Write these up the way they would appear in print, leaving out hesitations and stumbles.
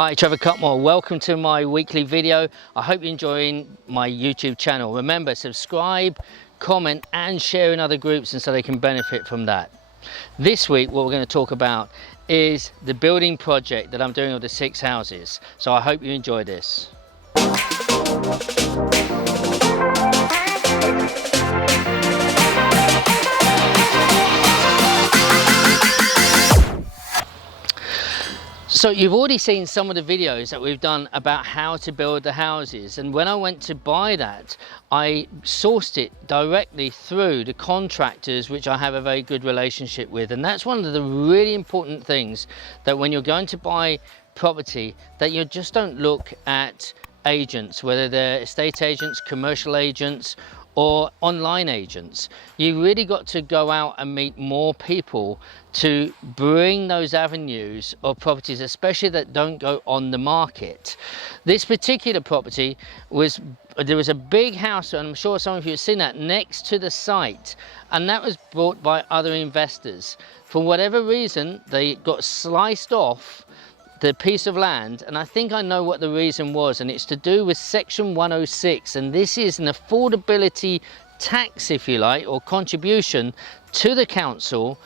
Hi, Trevor Cutmore. Welcome to my weekly video. I hope you're enjoying my YouTube channel. Remember, subscribe, comment and share in other groups and so they can benefit from that. This week what we're going to talk about is the building project that I'm doing of the 6 houses. So I hope you enjoy this. So you've already seen some of the videos that we've done about how to build the houses, and when I went to buy that, I sourced it directly through the contractors, which I have a very good relationship with. And that's one of the really important things, that when you're going to buy property, that you just don't look at agents, whether they're estate agents, commercial agents or online agents. You really got to go out and meet more people to bring those avenues of properties, especially that don't go on the market. This particular property there was a big house, and I'm sure some of you have seen that, next to the site, and that was bought by other investors. For whatever reason, they got sliced off the piece of land, and I think I know what the reason was, and it's to do with Section 106, and this is an affordability tax, if you like, or contribution to the council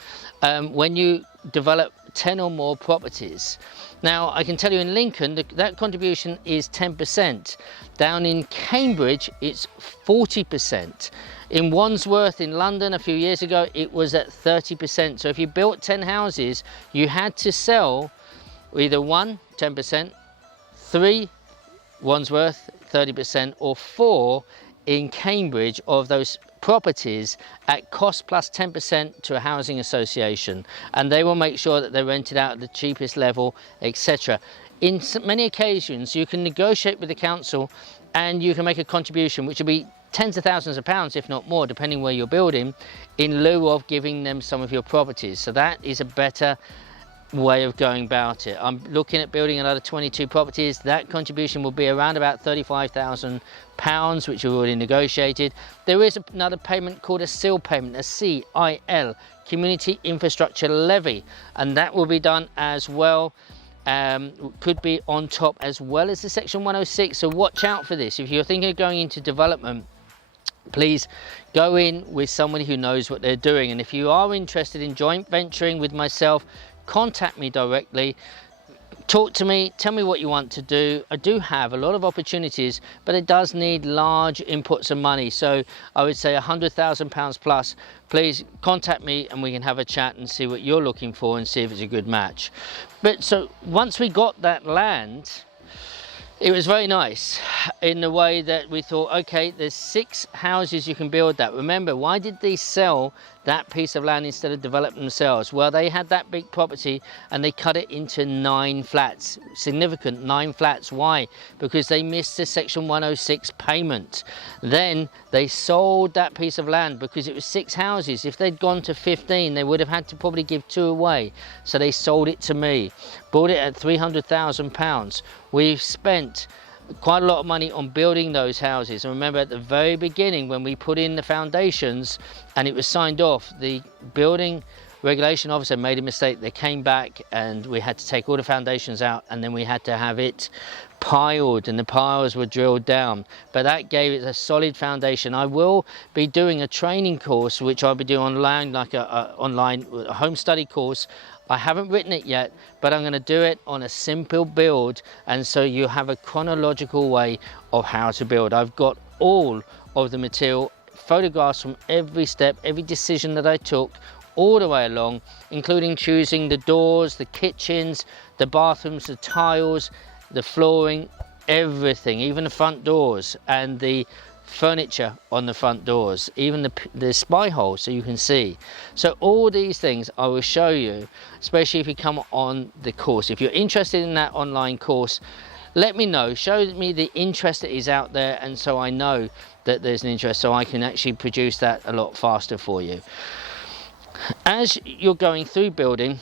when you develop 10 or more properties. Now I can tell you in Lincoln that contribution is 10%. Down in Cambridge it's 40%. In Wandsworth in London a few years ago it was at 30%. So if you built 10 houses you had to sell either 1, 10%, 3, Wandsworth, 30%, or 4 in Cambridge of those properties at cost plus 10% to a housing association, and they will make sure that they're rented out at the cheapest level, etc. In many occasions you can negotiate with the council and you can make a contribution which will be tens of thousands of pounds, if not more, depending where you're building, in lieu of giving them some of your properties. So that is a better way of going about it. I'm looking at building another 22 properties. That contribution will be around about £35,000, which we've already negotiated. There is another payment called a CIL payment, a CIL, Community Infrastructure Levy, and that will be done as well. Could be on top as well as the Section 106, so watch out for this. If you're thinking of going into development, please go in with somebody who knows what they're doing. And if you are interested in joint venturing with myself, contact me directly, talk to me, tell me what you want to do. I do have a lot of opportunities, but it does need large inputs of money, so I would say £100,000 plus. Please contact me and we can have a chat and see what you're looking for and see if it's a good match. But so once we got that land, it was very nice in the way that we thought, okay, there's 6 houses you can build that. Remember, why did they sell that piece of land instead of develop themselves? Well, they had that big property and they cut it into 9 flats, significant 9 flats. Why? Because they missed the Section 106 payment. Then they sold that piece of land because it was 6 houses. If they'd gone to 15, they would have had to probably give 2 away. So they sold it to me, bought it at £300,000. We've spent quite a lot of money on building those houses, and remember at the very beginning when we put in the foundations and it was signed off, the building regulation officer made a mistake. They came back and we had to take all the foundations out, and then we had to have it piled, and the piles were drilled down, but that gave it a solid foundation. I will be doing a training course which I'll be doing online, like a home study course. I haven't written it yet, but I'm going to do it on a simple build, and so you have a chronological way of how to build. I've got all of the material, photographs from every step, every decision that I took all the way along, including choosing the doors, the kitchens, the bathrooms, the tiles, the flooring, everything, even the front doors and the furniture on the front doors, even the spy hole, so you can see. So all these things I will show you, especially if you come on the course. If you're interested in that online course, let me know, show me the interest that is out there, and so I know that there's an interest, so I can actually produce that a lot faster for you. As you're going through building,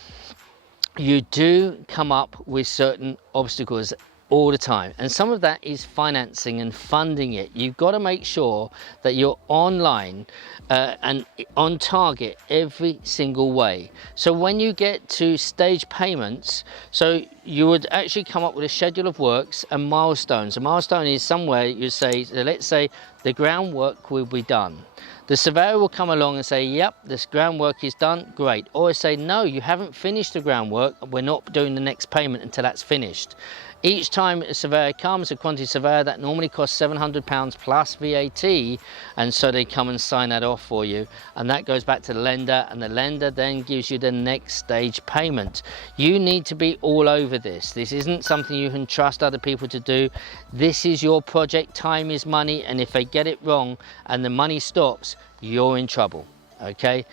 you do come up with certain obstacles. all the time, and some of that is financing and funding it. You've got to make sure that you're online and on target every single way. So when you get to stage payments, so you would actually come up with a schedule of works and milestones. A milestone is somewhere you say, so let's say the groundwork will be done. The surveyor will come along and say, yep, this groundwork is done, great. Or say, no, you haven't finished the groundwork, we're not doing the next payment until that's finished. Each time a surveyor comes, a quantity surveyor, that normally costs £700 plus VAT, and so they come and sign that off for you, and that goes back to the lender, and the lender then gives you the next stage payment. You need to be all over this. This isn't something you can trust other people to do. This is your project, time is money, and if they get it wrong and the money stops, you're in trouble, okay?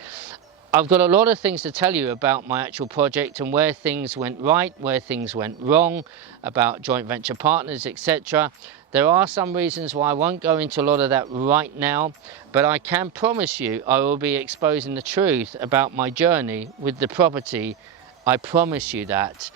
I've got a lot of things to tell you about my actual project and where things went right, where things went wrong, about joint venture partners, etc. There are some reasons why I won't go into a lot of that right now, but I can promise you I will be exposing the truth about my journey with the property. I promise you that.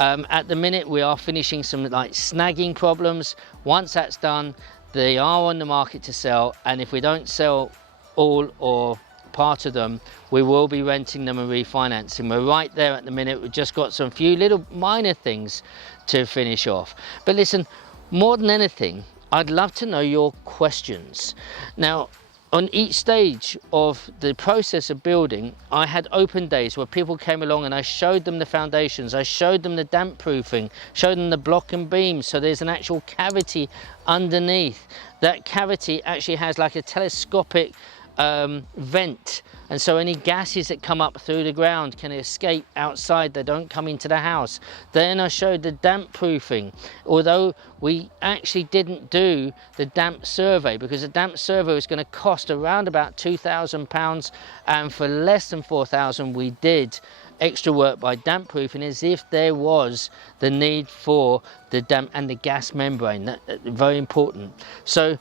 At the minute we are finishing some like snagging problems. Once that's done, they are on the market to sell, and if we don't sell all or part of them, we will be renting them and refinancing. We're right there at the minute. We've just got some few little minor things to finish off. But listen, more than anything, I'd love to know your questions. Now, on each stage of the process of building, I had open days where people came along and I showed them the foundations, I showed them the damp proofing, showed them the block and beam, so there's an actual cavity underneath. That cavity actually has like a telescopic vent, and so any gases that come up through the ground can escape outside, they don't come into the house. Then I showed the damp proofing, although we actually didn't do the damp survey because the damp survey was going to cost around about £2,000, and for less than £4,000 we did extra work by damp proofing as if there was the need for the damp and the gas membrane. That very important. So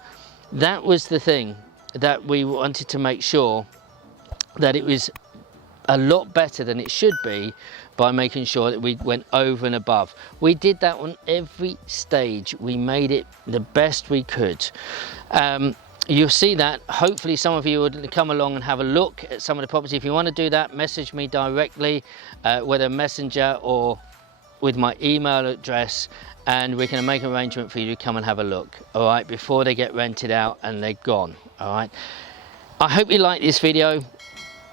that was the thing that we wanted to make sure that it was a lot better than it should be by making sure that we went over and above. We did that on every stage. We made it the best we could. You'll see that. Hopefully some of you would come along and have a look at some of the property. If you want to do that, message me directly, whether messenger or with my email address, and we can make an arrangement for you to come and have a look, all right, before they get rented out and they're gone, all right. I hope you like this video.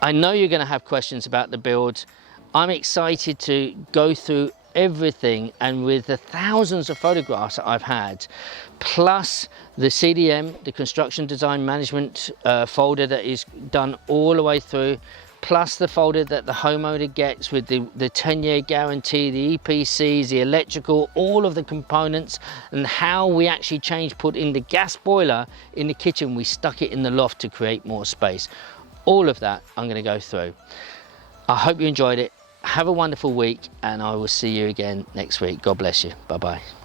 I know you're going to have questions about the build. I'm excited to go through everything, and with the thousands of photographs that I've had, plus the CDM, the construction design management folder that is done all the way through, plus the folder that the homeowner gets with the 10-year guarantee, the EPCs, the electrical, all of the components, and how we actually put in the gas boiler in the kitchen. We stuck it in the loft to create more space. All of that I'm going to go through. I hope you enjoyed it. Have a wonderful week, and I will see you again next week. God bless you. Bye-bye.